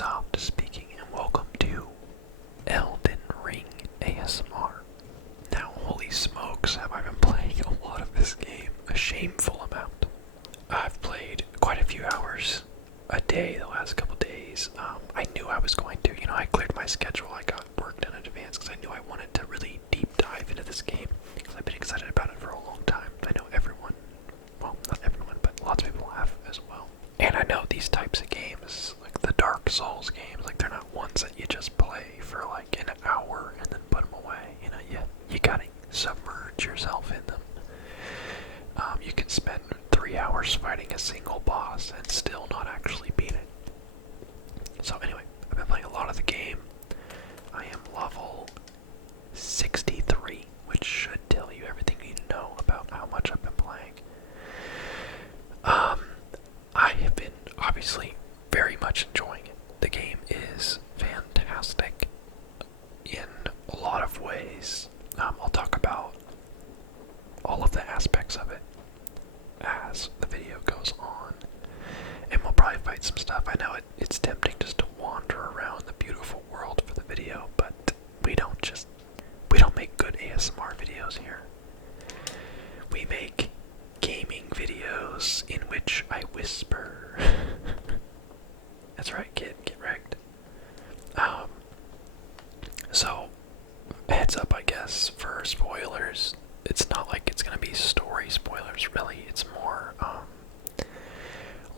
Soft speaking, and welcome to Elden Ring ASMR. Now, holy smokes, have I been playing a lot of this game, a shameful amount. I've played quite a few hours a day the last couple days. I knew I was going to, I cleared my schedule, I got work done in advance because I knew I wanted to really deep dive into this game because I've been excited about it for a long time. I know everyone, well, not everyone, but lots of people have as well. And I know these types of games, like the Dark Souls games, like they're not ones that you just play for like an hour and then put them away. You gotta submerge yourself in them. You can spend 3 hours fighting a single boss and still not actually beat it. So anyway, I've been playing a lot of the game. I am level 63, which should tell you everything you need to know about how much I've been playing. I have been obviously very much enjoying it. The game is fantastic in a lot of ways. I'll talk about all of the aspects of it as the video goes on. And we'll probably fight some stuff. I know it's tempting just to wander around the beautiful world for the video, but we don't make good ASMR videos here. We make gaming videos in which I whisper. That's right, kid, get wrecked. So, heads up, I guess, for spoilers. It's not like it's gonna be story spoilers, really. It's more,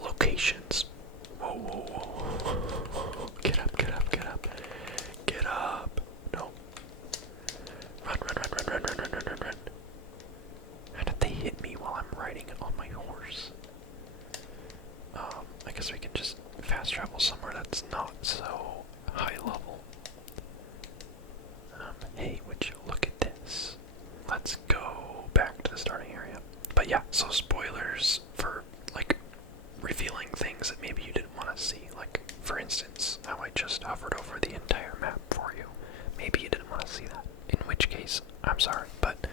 locations. Whoa, whoa, whoa. Get up, get up, get up. Get up. No. Run, run, run, run, run, run, run, run, run, run. How did they hit me while I'm riding on my horse? I guess we can just fast travel somewhere that's not so high level. Hey, would you look at this? Let's go back to the starting area. But yeah, so spoilers for, like, revealing things that maybe you didn't want to see. Like, for instance, how I just hovered over the entire map for you. Maybe you didn't want to see that. In which case, I'm sorry, but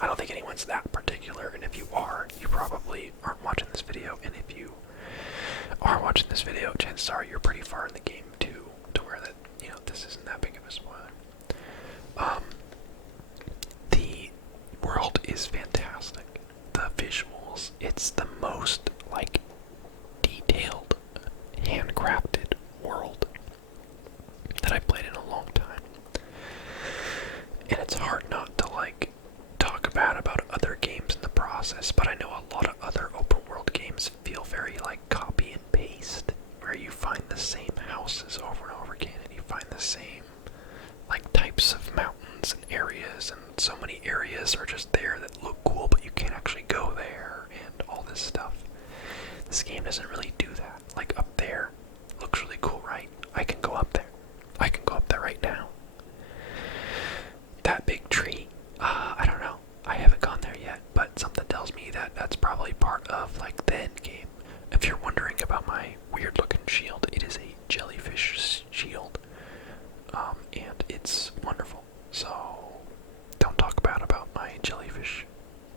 I don't think anyone's that particular, and if you are, you probably aren't watching this video, and if you are watching this video, chances are you're pretty far in the game too, to where that, this isn't that big of a spoiler. The world is fantastic. The visuals, it's the most, like, detailed, handcrafted world that I've played in a long time. And it's hard not to, like, talk bad about other games in the process, but I know a lot of other open world games feel very like copy and paste, where you find the same houses over and over again, and you find the same, like, types of mountains and areas, and so many areas are just there that look cool, but you can't actually go there, and all this stuff. This game doesn't really do that. Like, up there looks really cool, right? I can go up there. I can go up there right now. That big tree, I don't know. I haven't gone there yet, but something tells me that that's probably part of, like, the end game. If you're wondering about my weird looking shield, it is a jellyfish shield, and it's wonderful. So don't talk bad about my jellyfish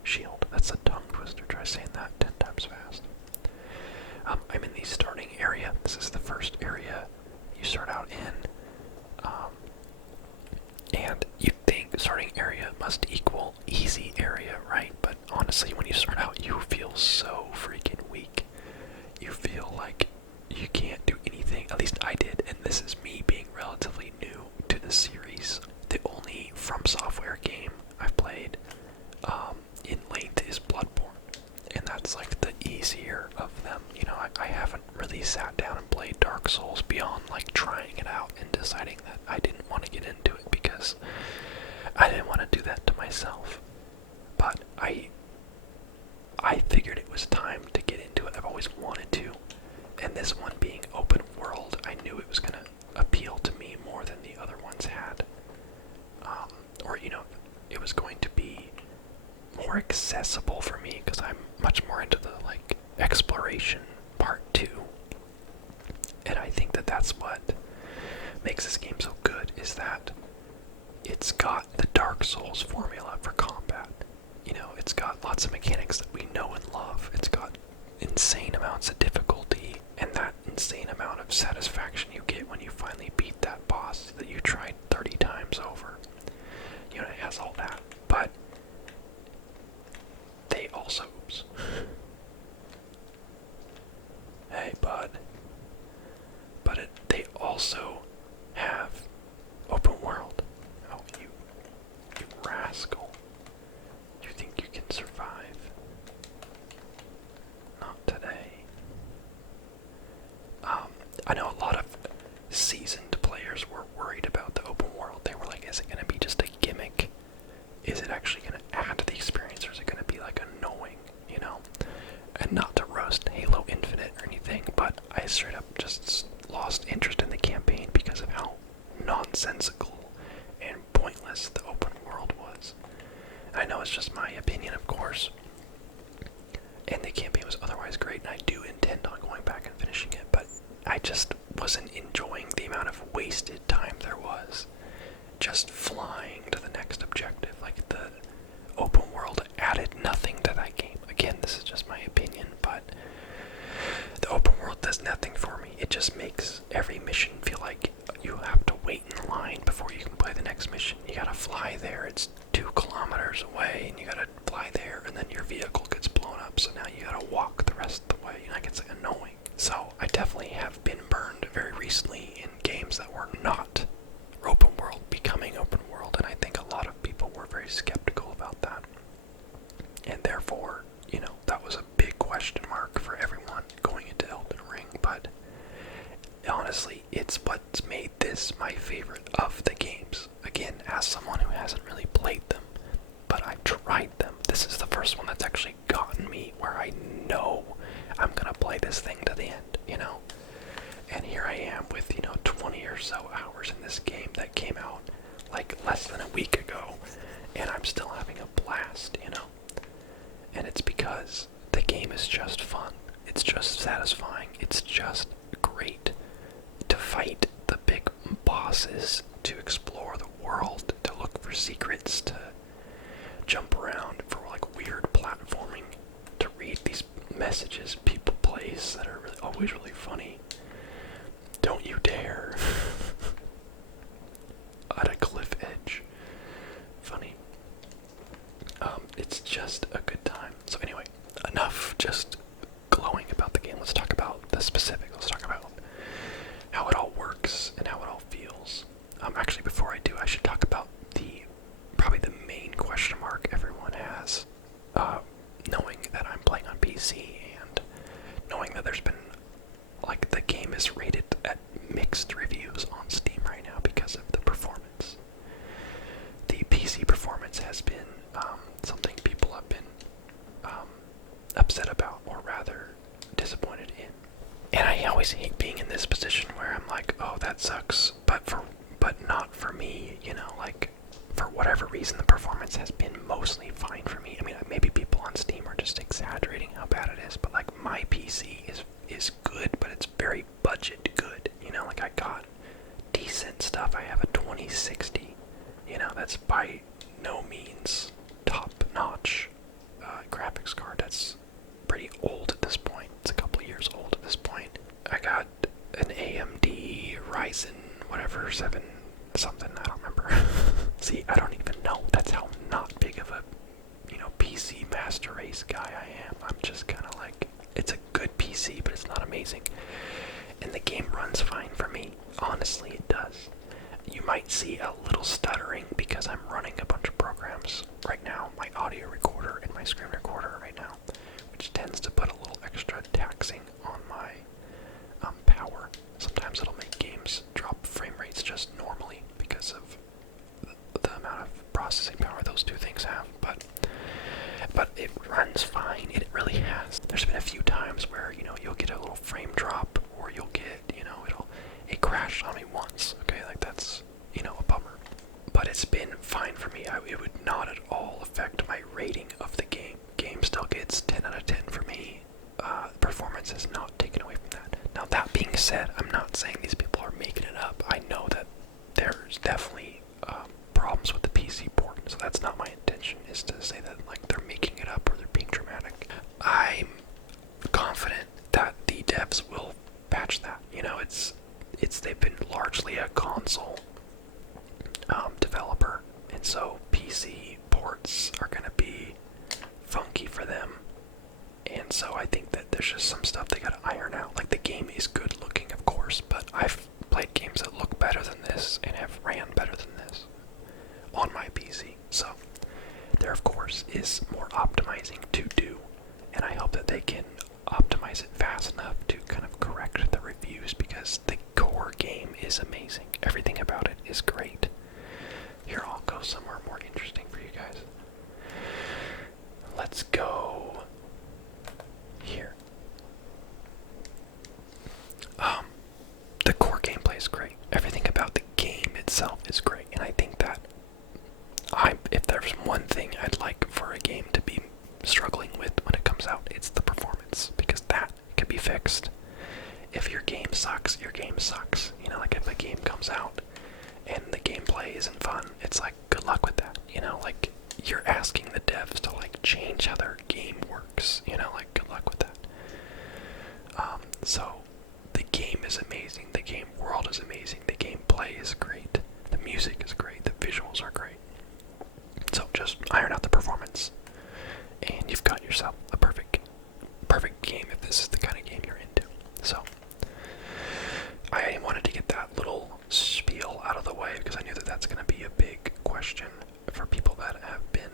shield. That's a tongue twister. Try saying that 10 times fast. I'm in the starting area. This is the first area you start out in. And you think starting area must equal easy area, right? But honestly, when you start out, you feel so freaking weak. You feel like you can't do anything. At least I did, and this is me being relatively new to the series. The only From Software game I've played in length is Bloodborne, and that's like the easier of them. I haven't really sat down and played Dark Souls beyond, like, trying it out and deciding that I didn't want to get into it because I didn't want to do that to myself. But I figured it was time to get into it. I've always wanted to, and this one being open world, I knew it was going to appeal to me more than the other ones had. It was going to be more accessible for me because I'm much more into the, like, exploration part 2. And I think that that's what makes this game so good, is that it's got the Dark Souls formula for combat. It's got lots of mechanics that we know and love. It's got insane amounts of difficulty, and that insane amount of of satisfaction you get when you finally beat that boss that you tried 30 times over. You know, it has all that. But they also, oops. Hey, bud. But they also have open world. Oh, you rascal. You think you can survive? Not today. I know a lot of seasoned players were worried about the open world. They were like, is it going to be just a gimmick? Is it actually going to add to the experience, or is it going to be like annoying, you know? And not to roast Halo Infinite or anything, but I straight up just lost interest in the campaign because of how nonsensical and pointless the open world was. I know it's just my opinion, of course, and the campaign was otherwise great, and I do intend on going back and finishing it, but I just wasn't enjoying the amount of wasted time there was just flying to the next objective. Like, the open world added nothing to that game. Again, this is just my opinion, but the open world does nothing for me. It just makes every mission feel like you have to wait in line before you can play the next mission. You gotta fly there, it's 2 kilometers away, and you gotta fly there, and then your vehicle gets blown up, so now you gotta walk the rest of the way, and that gets annoying. So I definitely have been burned very recently in games that were not open world becoming open world, and I think a lot of people were very skeptical about that. And therefore, you know, that was a big question mark for everyone going into Elden Ring, but honestly, it's what's made this my favorite of the games. Again, as someone who hasn't really played them, but I've tried them, this is the first one that's actually gotten me where I know I'm gonna play this thing to the end, you know? And here I am with, 20 or so hours in this game that came out like less than a week ago, and I'm still having a blast, And it's because the game is just fun. It's just satisfying. It's just great to fight the big bosses, to explore the world, to look for secrets, to jump around for like weird platforming, to read these messages people place that are always really funny. Don't you dare. At a cliff edge. Funny. It's just a good time. So anyway, enough just glowing about the game. Let's talk about the specifics. Let's talk about how it all works and how it all feels. Actually, before I do, I should talk about probably the main question mark everyone has, knowing that I'm playing on PC and knowing that there's been, like, the game is rated at mixed reviews on Steam right now because of the performance. The PC performance has been something people have been upset about, or rather disappointed in. And I always hate being in this position where I'm like, oh, that sucks, but not for me, like, for whatever reason, the performance has been mostly fine for me. I mean, maybe people on Steam are just exaggerating how bad it is, but like, my PC is good, but it's very budget good, like, I got decent stuff. I have a 2060, that's by no means top-notch graphics card. That's pretty old at this point. It's a couple years old at this point. I got an AMD Ryzen whatever 7 something, I don't remember. See, I don't even know. That's how not big of a PC master race guy I am. I'm just kind of like, it's a good PC, but it's not amazing. And the game runs fine for me. Honestly, it does. You might see a little stuttering because I'm running a bunch of programs right now. My audio recorder and my screen recorder right now, which tends to put a little extra taxing on my power. Sometimes it'll make games drop frame rates just normally because of the amount of processing power those two things have. But it runs fine. It really has. There's been a few times where, you'll get a little frame drop, or you'll get, it crashed on me once. Okay, like, that's, a bummer. But it's been fine for me. It would not at all affect my rating of the game. Game still gets 10 out of 10 for me. Performance is not taken away from that. Now, that being said, I'm not saying these people are making it up. I know that there's definitely problems with the PC port, so that's not my intention, is to say that, like, they're making it up or they're being dramatic. I'm confident that the devs will patch that. You know, they've been largely a console developer, and so PC ports are gonna be funky for them. And so I think that there's just some stuff they gotta iron out. Like, the game is good looking, of course, but I've played games that look better than this and have ran better than this on my PC. So there, of course, is more optimizing to do, and I hope that they can optimize it fast enough to kind of correct the reviews, because the core game is amazing. Everything about it is great. Here, I'll go somewhere more interesting for you guys. Let's go here. The core gameplay is great. Everything about the game itself is great, and I think that if there's one thing I'd like for a game to be struggling with when it comes out, it's the performance, because that can be fixed. If your game sucks, your game sucks. You know, like, if a game comes out and the gameplay isn't fun, it's like, good luck with that. You know, like, you're asking the devs to, like, change how their game works. You know, like, good luck with that. So the game is amazing. The game world is amazing. The gameplay is great. The music is great. The visuals are great. So just iron out the performance, and you've got yourself a perfect game if this is the kind of game you're into. So I wanted to get that little spiel out of the way, because I knew that that's going to be a big question for people that have been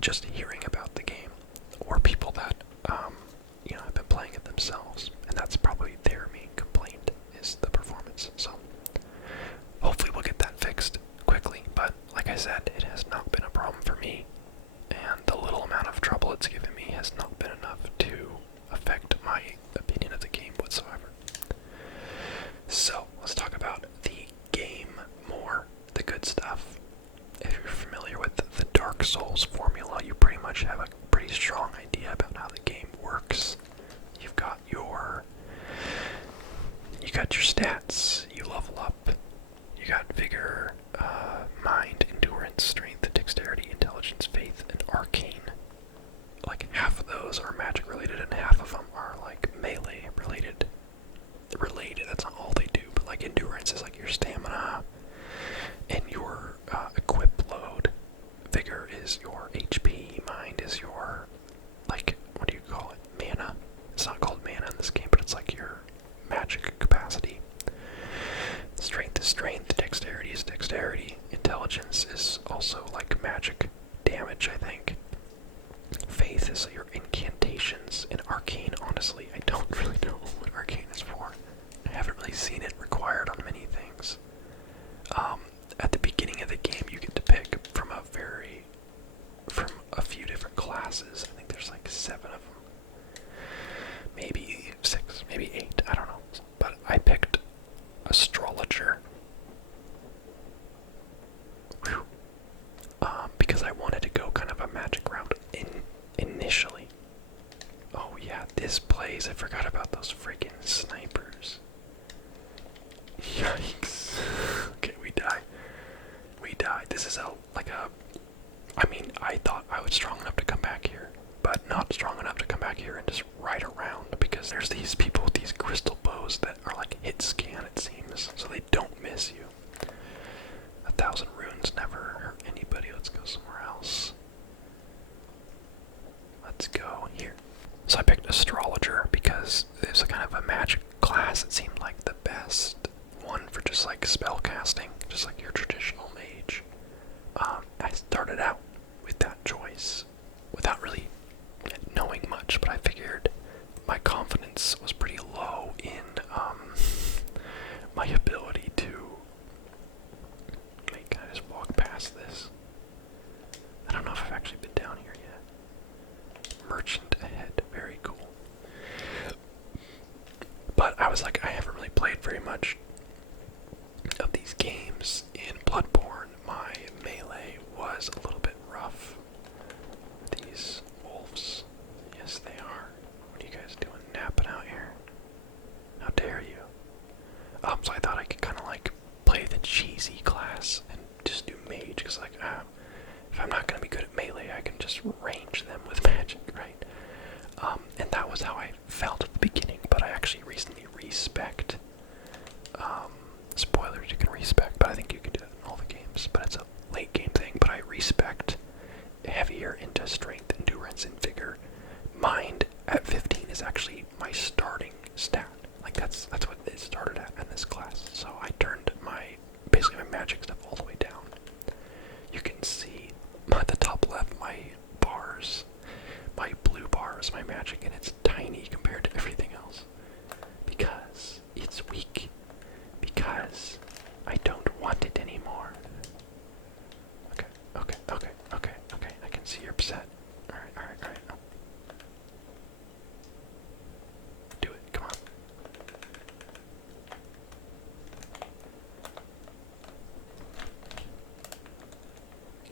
just hearing about the game, or people that you know, have been playing it themselves, and that's probably their main complaint, is the performance. So hopefully we'll get that fixed quickly, but like I said, it has not been a problem for me, and the little amount of trouble it's given me has not been enough to affect my opinion of the game whatsoever. So let's talk about the game more, the good stuff. If you're familiar with the Dark Souls formula, you pretty much have a pretty strong idea about how the game works. You've got your stats, you level up, you got vigor, mind, endurance, strength, dexterity, intelligence, faith, and arcane. Like, half of those are magic related, and half of them are like melee related. That's not all they do, but like, endurance is like your stamina and your equip load. Vigor is your HP. Mind is your, like, what do you call it? Mana. It's not called mana in this game, but it's like your magic capacity. Strength is strength. Dexterity is dexterity. Intelligence is also like magic damage, I think. Faith is your incantations. And arcane, honestly, I don't really know what arcane is for. I haven't really seen it required on many things. At the beginning of the game, you get to pick from a few different classes. I think there's like 7 of them. Maybe 6, maybe 8, I don't know. But I picked astrologer. Whew. Because I wanted to go kind of a magic route initially. Oh yeah, this plays. I forgot about those freaking snipers. Yikes. Okay, we die. We died. This is I mean, I thought I was strong enough to come back here, but not strong enough to come back here and just ride around, because there's these people with these crystal bows that are like hit scan, it seems, so they don't miss you. 1,000 runes never hurt anybody. Let's go somewhere else. Let's go here. So I picked astrologer because it's a kind of a magic class. It seemed like the best one for just like spell casting, just like your traditional mage. I started out with that choice without really knowing much, but I figured my confidence was pretty low in my ability to. Wait, can I just walk past this? I don't know if I've actually been down here yet. Merchant ahead, very cool. But I was like, I haven't really played very much of these games. In Bloodborne, my melee was a little bit rough. These wolves, yes they are. What are you guys doing, napping out here? How dare you? So I thought I could kind of like play the cheesy class and just do mage, because like, if I'm not going to be good at melee, I can just range them with magic, right? And that was how I felt at the beginning, but I actually recently respec'd respect, heavier into strength, endurance, and vigor. Mind at 15 is actually my starting stat. Like that's what it started at in this class. So I turned basically my magic stuff all the way down. You can see at the top left my bars, my blue bars, my magic, and it's tiny compared to everything else. Because it's weak. Because I don't want it anymore. Okay. I can see you're upset. Alright. Do it, come on.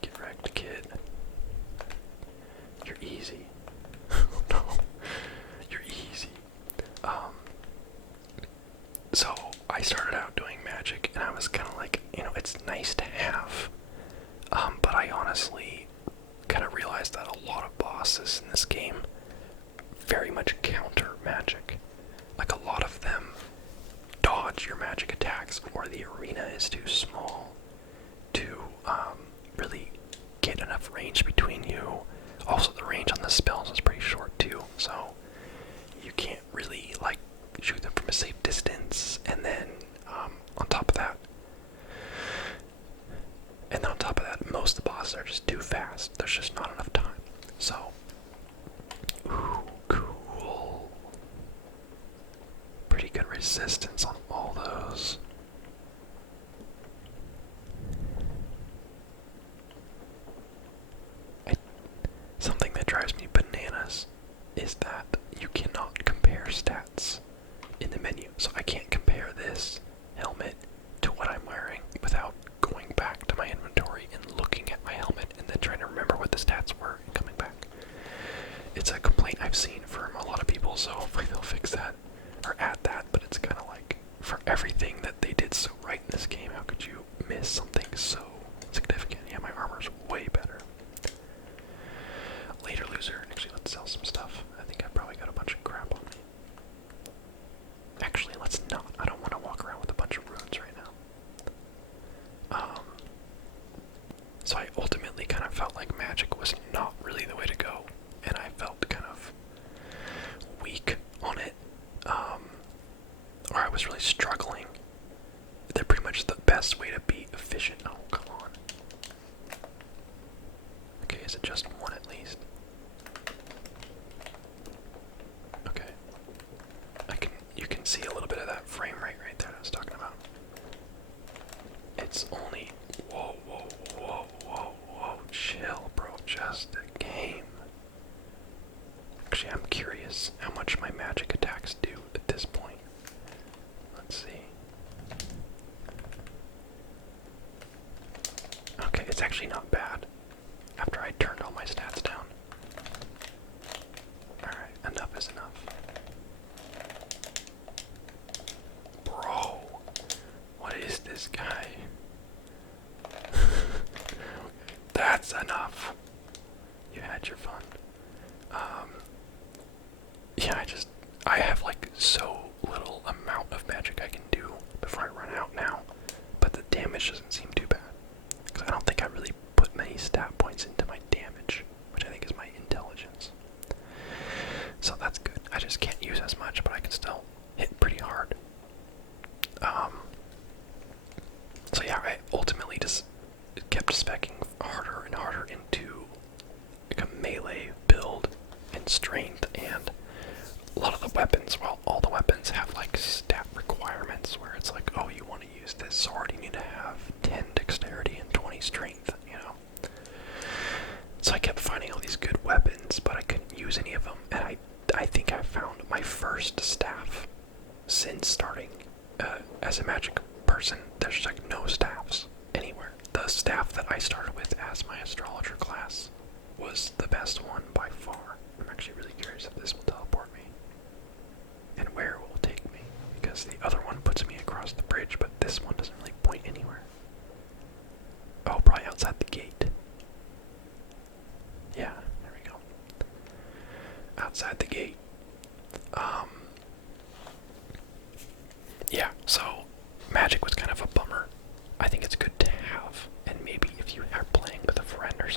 Get wrecked, kid. You're easy. No. You're easy. So I started out doing magic and I was kinda like, it's nice to have. But I honestly kind of realized that a lot of bosses in this game very much counter magic. Like a lot of them dodge your magic attacks, or the arena is too small to really get enough range between you. Also, the range on the spells is pretty short too, so you can't really like shoot them from a safe distance. And then on top of that, most of the bosses are just too fast. There's just not enough time. So, ooh, cool. Pretty good resistance on all those. Something that drives me bananas is that you cannot compare stats in the menu. So I can't compare this helmet to what I'm wearing without going back to my inventory and looking at my helmet and then trying to remember what the stats were and coming back. It's a complaint I've seen from a lot of people, so hopefully they'll fix that or add that, but it's kind of like, for everything that they did so right in this game, how could you miss something so significant? Yeah, my armor's way better. Later, loser. Actually, let's sell some stuff. I think I probably got a bunch of crap on me. Actually, let's not. I don't want to walk around with a bunch of runes right now. So I ultimately kind of felt like magic was not really the way to go, and I felt kind of weak on it, or I was really struggling. They're pretty much the best way to be efficient. Oh, come on. Okay, is it just one at least? Okay. You can see a little bit of that frame rate right there that I was talking about. It's only, whoa, chill, bro, just a game. Actually, I'm curious how much my magic attacks do at this point. Let's see. Okay, it's actually not bad after I turned all my stats down. Alright, enough is enough. Bro, what is this guy? That's enough. You had your fun. Yeah, I have like so little amount of magic I can do before I run out now, but the damage doesn't seem too bad. Because I don't think I really put many stat points into my damage, which I think is my intelligence. So that's good. I just can't use as much, but I can still hit pretty hard. So yeah, I ultimately just kept speccing harder and harder into like a melee build and strength, and a lot of the weapons, well, all the weapons have like stat requirements where it's like, oh, you want to use this sword, you need to have 10 dexterity and 20 strength, So I kept finding all these good weapons, but I couldn't use any of them, and I think I found my first staff since starting as a magic person. There's like no staffs anywhere. The staff that I started with as my astrologer class was the best one by far. I'm actually really curious if this will teleport me and where it will take me, because the other one puts me across the bridge, but this one doesn't really point anywhere. Oh, probably outside the gate. Yeah, there we go. Outside the gate. Yeah, so magic was kind of a bummer. I think it's good to have, and maybe if you are playing with a friend or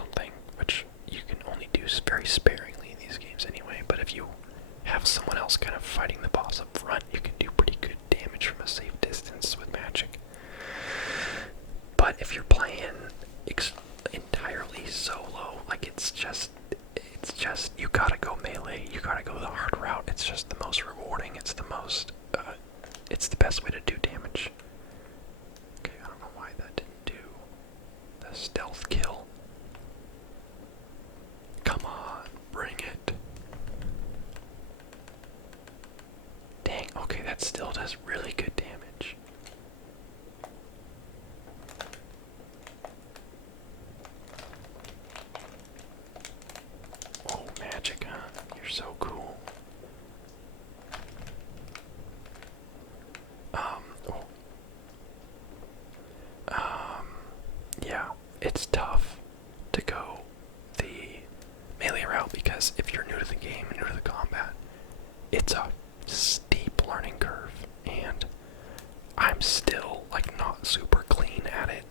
I'm still like not super clean at it.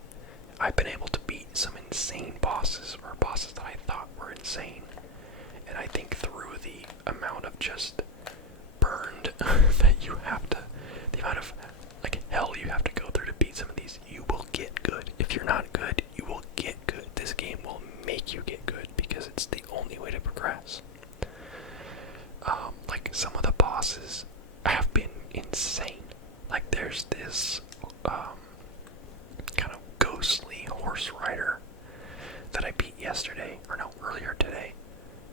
I've been able to beat some insane bosses, or bosses that I thought were insane. And I think through the amount of just burned that you have to, the amount of like hell you have to go through to beat some of these, you will get good. If you're not good, you will get good. This game will make you get good because it's the only way to progress. Like some of the bosses have been insane. Like there's this kind of ghostly horse rider that I beat yesterday, or no, earlier today.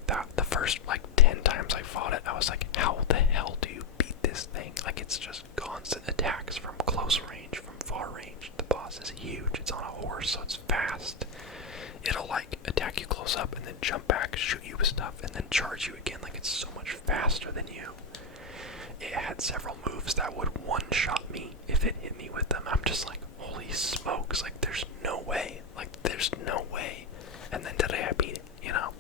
That the first like 10 times I fought it, I was like, how the hell do you beat this thing? Like it's just constant attacks from close range, from far range. The boss is huge. It's on a horse, so it's fast. It'll like attack you close up and then jump back, shoot you with stuff, and then charge you again. Like it's so much faster than you. It had several moves that would one-shot me if it hit me with them. I'm just like, holy smokes, like there's no way. Like there's no way. And then today I beat it, you know?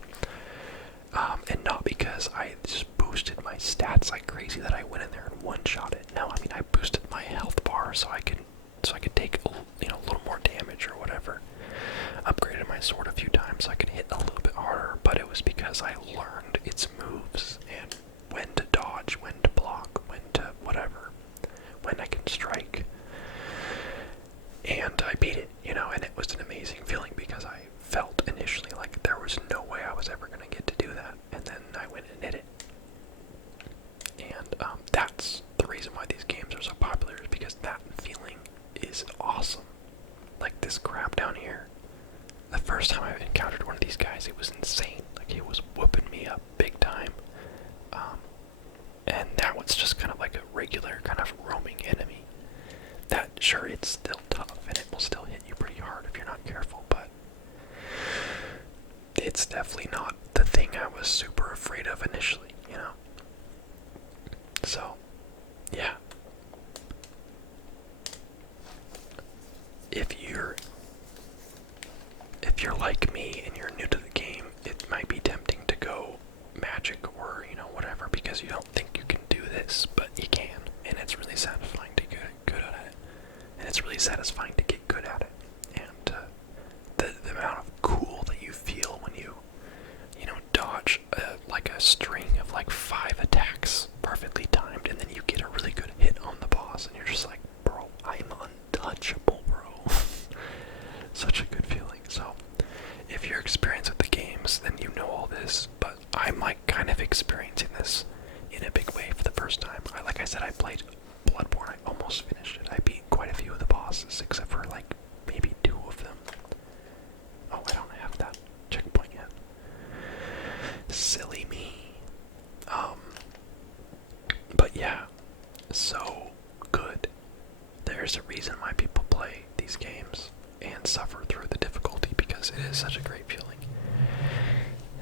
And not because I just boosted my stats like crazy that I went in there and one-shot it. No, I mean I boosted my health bar so I could take a little more damage or whatever. Upgraded my sword a few times so I could hit a little bit harder, but it was because I learned its moves and when to dodge, when to block, when to whatever, when I can strike. And I beat it, you know, and it was an amazing feeling because I felt initially like there was no way I was ever going to get to do that, and then I went and did it. And that's the reason why these games are so popular, is because that feeling is awesome. Like this crap down here. The first time I encountered one of these guys, it was insane. Like he was whooping me up big time. And now it's just kind of like a regular kind of roaming enemy. That, sure, it's still tough and it will still hit you pretty hard if you're not careful, but it's definitely not the thing I was super afraid of initially, you know? So, yeah. If you're like me and you're new to the game, it might be tempting to go magic or, you know, whatever, because you don't think you can do this, but you can, and it's really satisfying to get good at it. And it's really satisfying to get good at it. And the amount of cool that you feel when you know, dodge like a string of like 5 attacks perfectly timed, and then you get a really good hit on the boss, and you're just like, bro, I'm untouchable, bro. Such a good feeling. So, if you're experienced with the games, then you know all this, but I'm like kind of experiencing this in a big way for the first time. Like I said, I played Bloodborne, I almost finished it. I beat quite a few of the bosses, except for like maybe 2 of them. Oh, I don't have that checkpoint yet. Silly me. But yeah, so good. There's a reason why people play these games and suffer through the difficulty, because it is such a great feeling.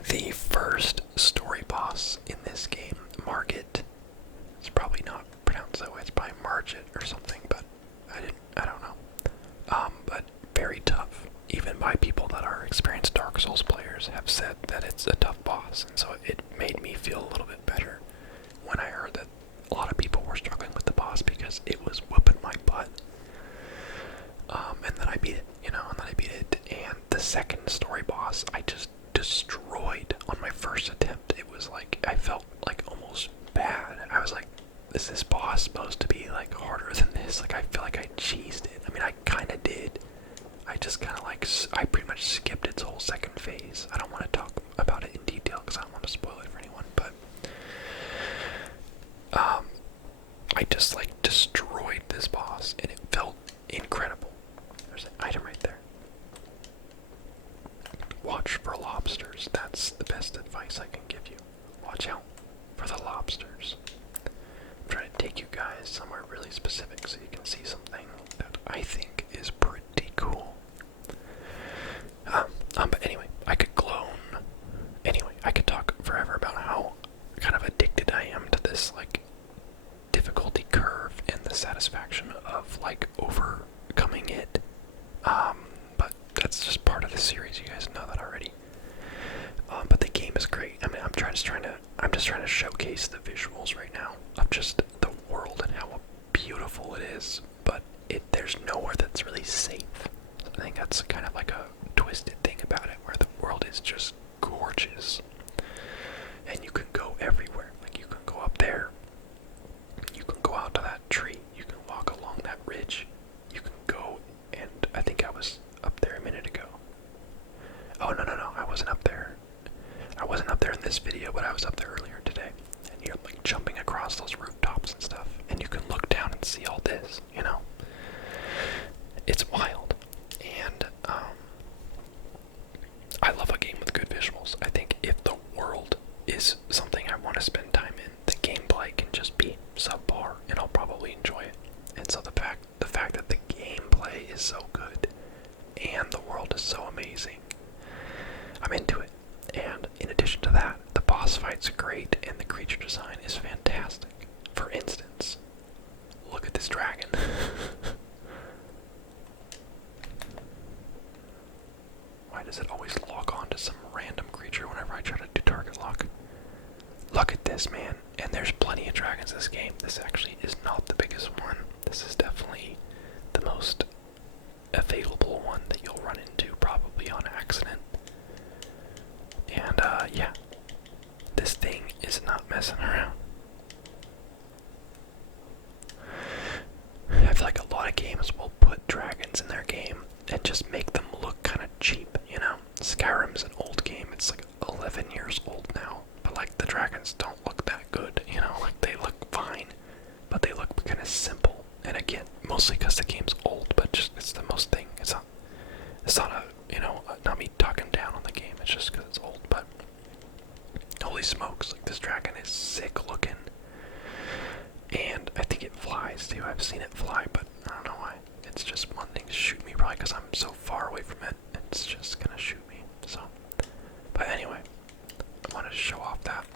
The first story boss in this game, Margit, it's probably not pronounced that way, it's probably Margit or something, but I don't know. But very tough. Even by people that are experienced Dark Souls players have said that it's a tough boss, and so it made me feel a little bit better when I heard that a lot of people were struggling with the boss because it was whooping my butt. And then I beat it, you know, and then I beat it. And the second story boss, I just destroyed on my first attempt. It was like, I felt like almost bad. I was like, is this boss supposed to be like harder than this? Like, I feel like I cheesed it. I mean, I kind of did. I just kind of like, I pretty much skipped its whole second phase. I don't want to talk about it in detail because I don't want to spoil it for anyone, but I just like destroyed this boss and it felt incredible. There's an item right there. Watch for lobsters. That's the best advice I can give you. Watch out for the lobsters. I'm trying to take you guys somewhere really specific so you can see something that I think is pretty cool. But anyway, I could I could talk forever about how kind of addicted I am to this, like, difficulty curve and the satisfaction of, like, overcoming it. But that's just part of the series, you guys know that already. But the game is great. I mean, I'm just trying to showcase the visuals right now of just the world and how beautiful it is. But there's nowhere that's really safe. So I think that's kind of like a twisted thing about it, where the world is just gorgeous. And you can go everywhere. Like, you can go up there. You can go out to that tree. You can walk along that ridge. You can go, and I think I was up there a minute ago. Oh, no, I wasn't up there. I wasn't up there in this video, but I was up there earlier today. And you're like jumping across those rooftops and stuff. And you can look down and see all this, you know? It's wild. And, I love a game with good visuals. I think if the world is something I want to spend time in, the gameplay can just be subpar, and I'll probably enjoy it. And so the fact that the gameplay is so good, and the world is so amazing, I'm into it. And in addition to that, the boss fights are great, and the creature design is fantastic. For instance, look at this dragon. Why does it always lock on to some random creature whenever I try to do target lock? Look at this, man. And there's plenty of dragons in this game. This actually is not the biggest one. This is definitely the most available one that you'll run into, probably on accident. And, yeah. This thing is not messing around. I feel like a lot of games will put dragons in their game and just make them look kind of cheap, you know? Skyrim's an old game. It's like 11 years old now. But, like, the dragons don't look that good, you know? Like, they look fine, but they look kind of simple. And again, mostly because the game's old, but just, it's the most thing. It's not a, you know, not me talking down on the game. It's just because it's old, but holy smokes, like, this dragon is sick looking. And I think it flies too. I've seen it fly, but I don't know why. It's just wanting to shoot me, probably because I'm so far away from it. It's just gonna shoot me. So, but anyway, I wanted to show off that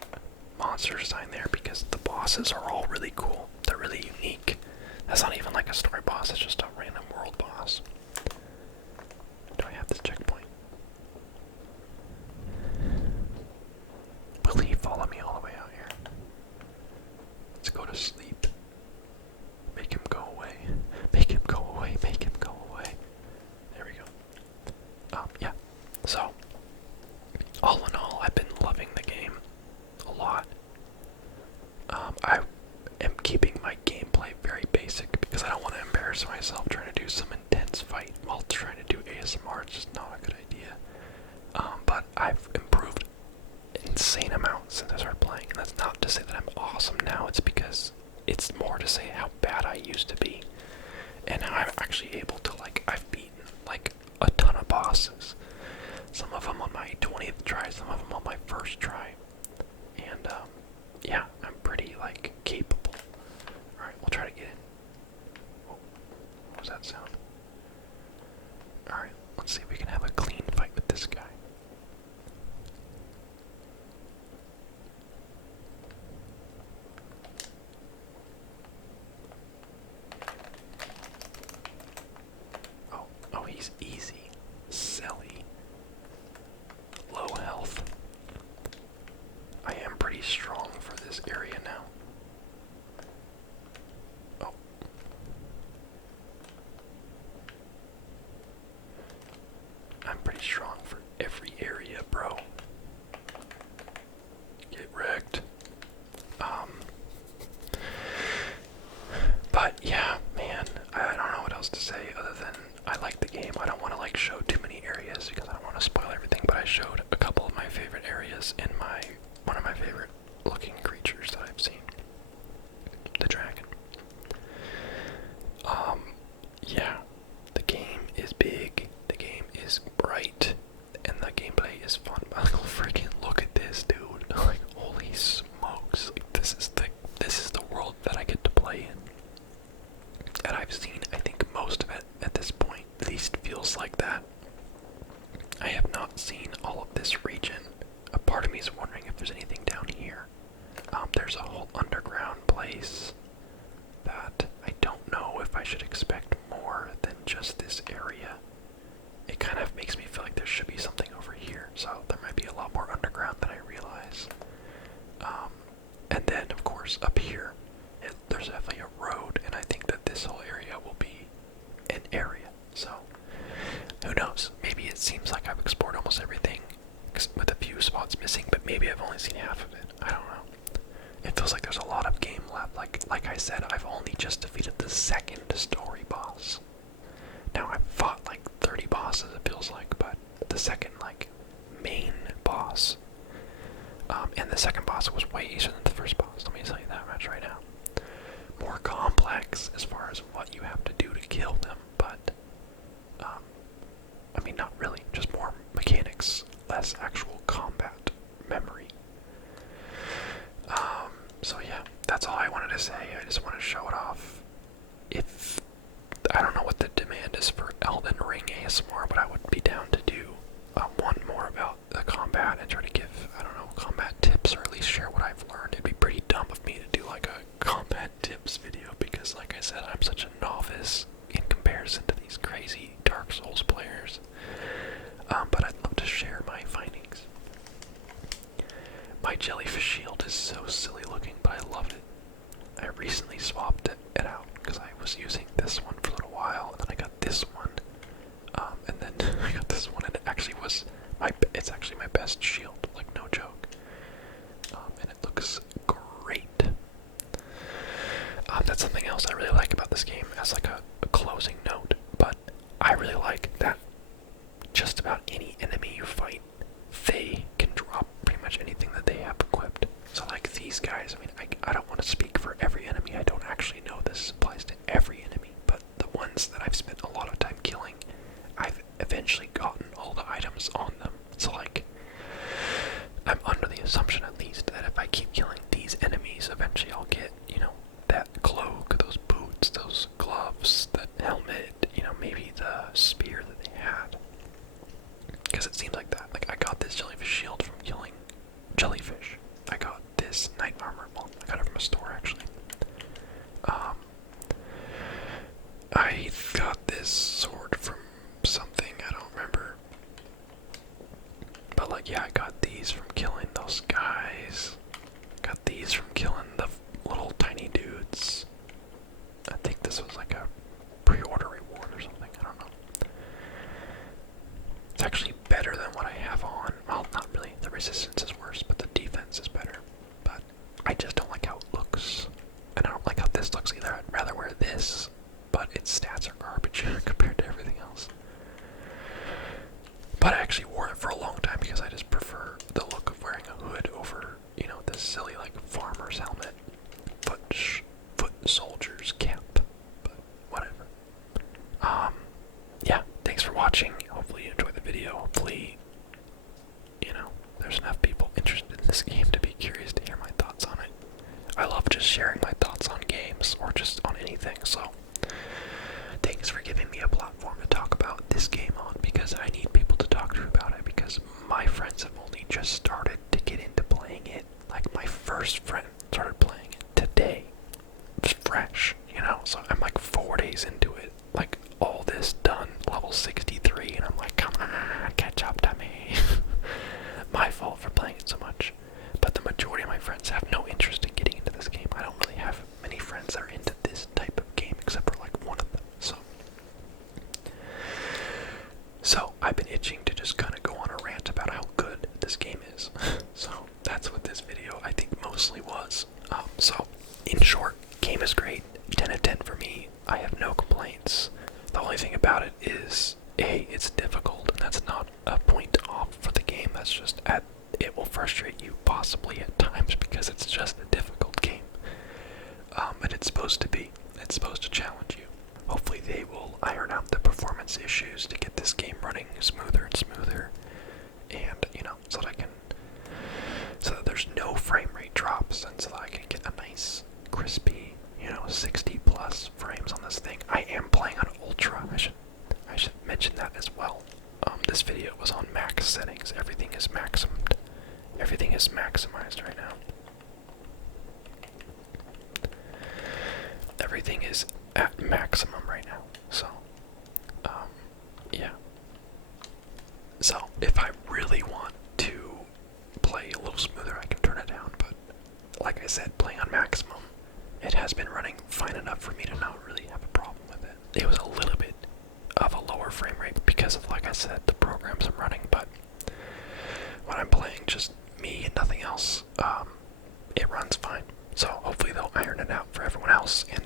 monster design there because the bosses are all really cool. They're really unique. That's not even like a story boss. It's just a random world boss. Do I have this checkpoint? Will he follow me all the way out here? Let's go to sleep. Make him go away. Make him go away. Make him go away. There we go. Yeah. So, all in all, I've been loving the game a lot. I am keeping my gameplay very basic because I don't want to embarrass myself trying to do some intense fight while trying to do ASMR. It's just not a good idea. But I've improved insane amounts since I started playing, and that's not to say that I'm awesome now. It's because it's more to say how bad I used to be, and how I'm actually able to, like, I've beaten like a ton of bosses. Some of them on my 20th try, some of them on my first try, and yeah, I'm pretty like capable. All right, we'll try to get in. Oh, what was that sound? All right, let's see if we can have a clean fight with this guy. Oh, he's easy. Silly. Low health. I am pretty strong for this area now. Oh. I'm pretty strong for every area, bro. Get wrecked. But yeah, man, I don't know what else to say other than I like the game. I don't want to like show too many areas because I don't want to spoil everything, but I showed a couple of my favorite areas in one of my favorite looking creatures that I've seen. The dragon. Yeah, the game is big, the game is bright, and the gameplay is fun. Like, freaking look at this, dude. Like, holy smokes. Like, this is the world that I get to play in. And I've seen, I think, most of it at this point. At least feels like that. I have not seen all of this region. A part of me is wondering if there's anything down here. There's a whole underground place that I don't know if I should expect more than just this area. It kind of makes me feel like there should be something over here, so there might be a lot more underground than I realize. And then, of course, up here, there's definitely a road, and I think that this whole area will be seen half of it. I don't know. It feels like there's a lot of game left. Like I said, I've only just defeated the second story boss. Now I've fought like 30 bosses, it feels like, but the second like main boss, and the second boss was way easier than the first boss. Let me tell you that much right now. More complex as far as what you have to do to kill them, but I mean not really, just more mechanics, less actual combat memory. So yeah, that's all I wanted to say. I just want to show it off. If I don't know what the demand is for Elden Ring ASMR, but I would be down to do one more about the combat and try to give, I don't know, combat tips, or at least share what I've learned. It'd be pretty dumb of me to do like a combat tips video because, like I said, I'm such a novice in comparison to these crazy Dark Souls players. But I'd love to share my findings. My jellyfish shield is so silly looking, but I loved it. I recently swapped it out because I was using this one for a little while, and then I got this one, and then I got this one, and it's actually my best shield, like no joke, and it looks great. That's something else I really like about this game as like a closing note, but I really like that just about any enemy you fight, they can drop pretty much anything that they have equipped. So like these guys, I mean, I don't want to speak for every enemy, I don't actually know this applies to every enemy, but the ones that I've spent a lot of time killing, I've eventually gotten all the items on them. So like, I'm under the assumption at least that if I keep killing these enemies, eventually I'll get, you know, that cloak, those boots, those gloves, that helmet, you know, maybe the spear that they had. Because it seems like that. Like, I got this jellyfish shield from killing jellyfish. I got this knight armor. Well, I got it from a store, actually. I got this sword from something, I don't remember. But, like, yeah, I got these from killing those guys. Got these from killing the little tiny dudes. I think this was like a pre-order reward or something, I don't know. It's actually better than what I have on. Well, not really. The resistance is worse, but the defense is better. But I just don't like how it looks. And I don't like how this looks either. I'd rather wear this, but its stats are garbage compared to everything else. But I actually wore it for a long time because I just prefer the look of wearing a hood over, you know, this silly, like, farmer's helmet. Foot soldier's cap. But whatever. Yeah, thanks for watching. Hopefully you enjoyed the video. Hopefully, you know, there's enough people interested in this game to be curious to hear my thoughts on it. I love just sharing my thoughts on games, or just on anything, so thanks for giving me a platform to talk about this game on, because I need people to talk to about it, because my friends have only just started to get into playing it. Like, my first friend started playing it today. It's fresh, you know, so I'm like 4 days into it. Like, all this done, level 63, and I'm like, come on, catch up to me. My fault for playing it so much. But the majority of my friends have no interest in getting into this game. I don't really have many friends that are into this type of game, except for like one of them, So I've been itching to just kind of go on a rant about how good this game is. So that's what this video, I think, mostly was. So, in short, game is great. 10 out of 10 for me. I have no complaints. The only thing about it is, A, it's difficult, and that's not a point off for the game. That's just, it will frustrate you possibly at times because it's just a difficult game. And it's supposed to be. It's supposed to challenge you. Hopefully they will iron out the performance issues to get this game running smoother and smoother. And, you know, so that there's no frame rate drops, and so that I can get a nice, crispy, you know, 60 plus frames on this thing. I am playing on ultra. I should mention that as well. This video was on max settings. Everything is maximed. Everything is maximized right now. Everything is at maximum right now. So, yeah. So, if I really want to play a little smoother, I can turn it down, but like I said, playing on maximum, it has been running fine enough for me to not really have a problem with it. It was a little bit of a lower frame rate because of, like I said, the programs I'm running, but when I'm playing just me and nothing else, mouse and